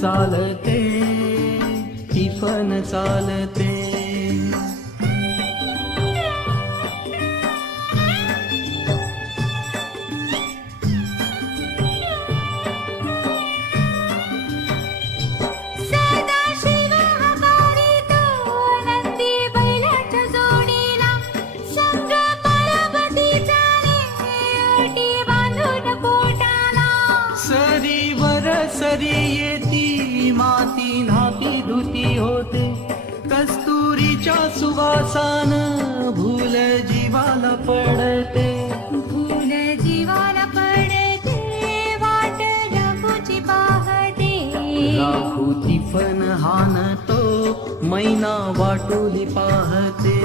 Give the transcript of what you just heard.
चालते, टिफन चालते. सरीवर सरी येती माती नाती धुती होते, कस्तुरीच्या सुवासान भूल जीवाला पडते. भूल जीवाला पडते, वाट रघुची पाहते. राखू टिफन हाणतो, मैना वाटोली पाहते.